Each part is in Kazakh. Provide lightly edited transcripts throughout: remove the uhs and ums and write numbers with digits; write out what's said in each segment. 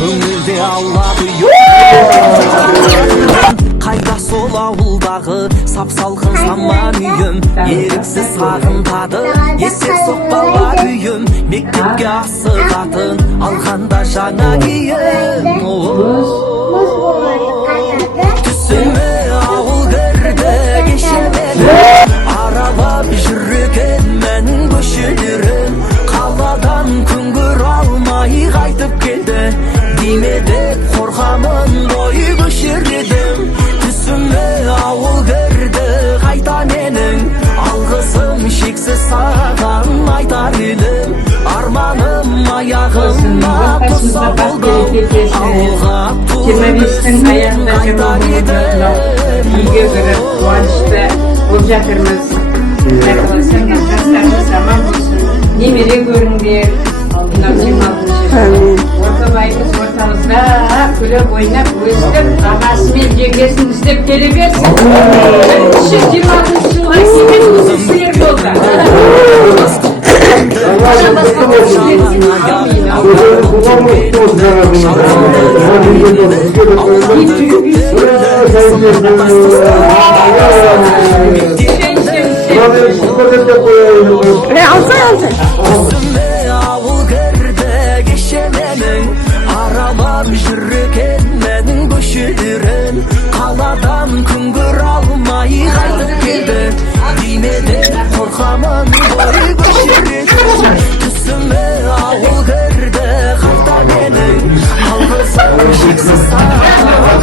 Көңілде Аллахы қайда сол ауылдағы сап-салқын саман үйім еріксіз сағынтады есек соқпалар үйім мектепке асығатын алғанда жаңа киім түсіме ауыл кірді кешемені аралап жүрген мәнің көшелерін қаладан күңгір алмай қайтып келді деме деп қорқамын ой көшер едім түсіме ауыл кірді қайта менің алғысым шексіз саған айтар едім арманым аяғыма тұрса болды ауылға туып қайтар едім үйге кіріп қуанышты болып жатырмыз. Жастарымыз аман болсын, немере көріңдер. Алдынан 26-шы ортабайымыз ортамызда күліп ойнап өстіп ағасы мен жеңгесін іздеп келе берсін. 26-шы жылға келген өсістер болды. Ауыл кірді кешеменің аралап жүрген менің көшелерін қаладан күңгір алмай қайтып келді деме деп қорқамын ой көшер едім түсіме ауыл кірді қайта менің алғысым шексіз аралап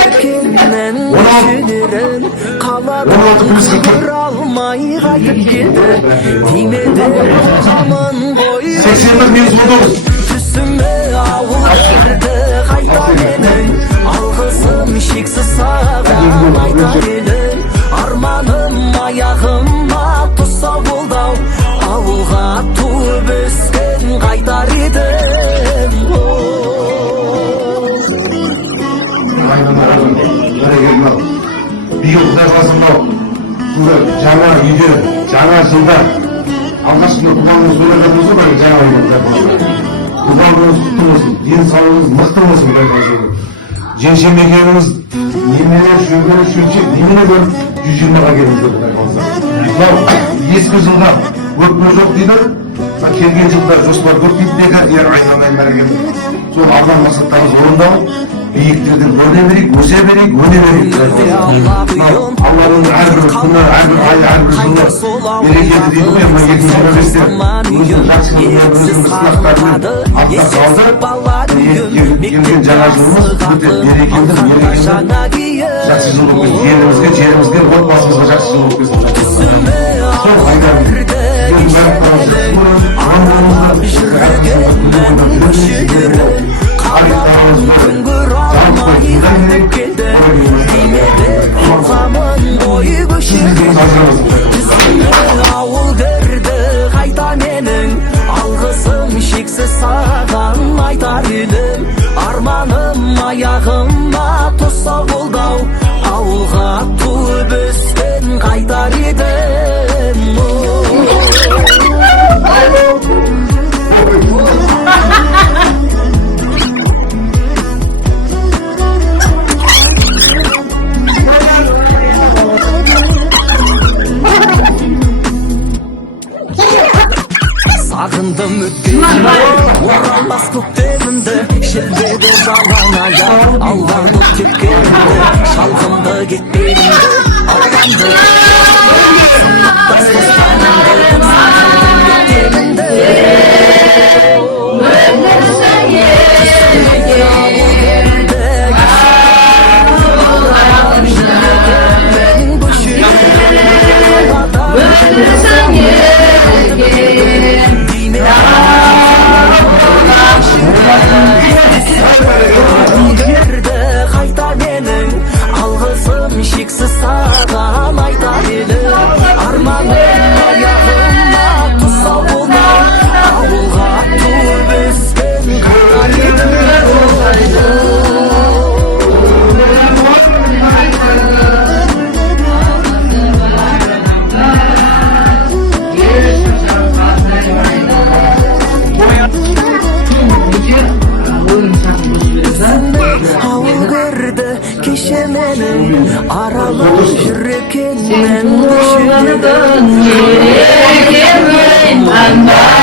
жүрген менің көшелерін қаладан күңгір алмай қайтып келді деме деп қорқамын ғой түсіме ауыл кірді қайта менің алғысым шексіз саған айтар едім арманым аяғыма тұрса болды ауылға туып өскен қайтар едім биыл құдай қаласа мынау жаңа үйде жаңа жылда алғашқында туғаныңыз тойлап жатырмыз ғой жаңа үйде туғаныңыз құтты болсын денсаулығыңыз мықты болсын құдай қаласа жеңшем екеуміз немере шөбере шөбшек немере көріп 120-ға келдіңіздер құдай қаласа мынау ескі жылға өкпе жоқ дейді келген жылда жоспар көп дейді егер айналайын бәрекелді сол алған мақсаттарыңыз орындалып биіктерден көріне берейік, өсе берейік, өне берейік. Алланың әрбір күні, әрбір ай, әрбір жылы берекелі дейді ғой, мына 2025-те өзінің жақсылығына, өзінің сынақтарымен артқа қалдырып, келген жаңа жылымыз өте берекелі, жақсы жыл болып келсін. Елімізге, жерімізге, отбасымызға жақсы жыл болып келсін. Сол айдарын сіздердің бәрін күңгір алмай қайтып келді деме деп қорқамын ой көшер түсіме ауыл кірді қайта менің алғысым шексіз саған айтар едім арманым аяғыма тұрса болды ауылға туып өскен қайтар едім сағындым өткен оралмас көктемімді шілдеде жалаң аяқ алған боп кеткенімді шалғымды кетпегімді ауданды сыныптас достарымды сағындым өткенімді Yerde kayta menin algısım şiksiz sağdan ayta beni armanım ayağıma tutsa olmam avulga tuğbüsün Avulgırdı kişimenin aralı şirketinden Sen kullanıldın, yerekemin, anba